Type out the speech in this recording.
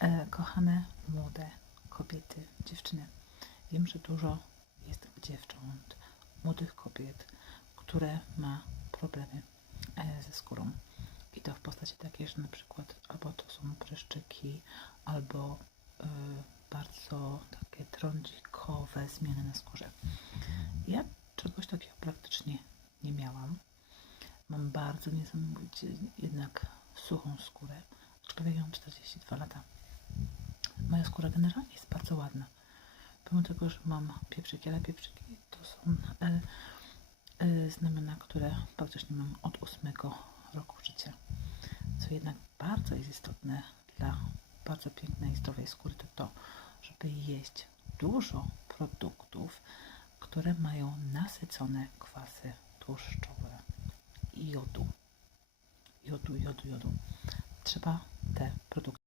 E, kochane młode kobiety, dziewczyny, wiem, że dużo jest dziewcząt, młodych kobiet, które ma problemy e, ze skórą. I to w postaci takiej, że na przykład albo to są pryszczyki, albo y, bardzo takie trądzikowe zmiany na skórze. Ja czegoś takiego praktycznie nie miałam. Mam bardzo niesamowicie jednak suchą skórę, aczkolwiek mam 42 lata. Moja skóra generalnie jest bardzo ładna. Pomimo tego, że mam pieprzyki, ale pieprzyki to są e, e, znamiona, które praktycznie mam od ósmego roku życia. Co jednak bardzo jest istotne dla bardzo pięknej i zdrowej skóry, to to, żeby jeść dużo produktów, które mają nasycone kwasy tłuszczowe i jodu. Jodu, jodu, jodu. Trzeba te produkty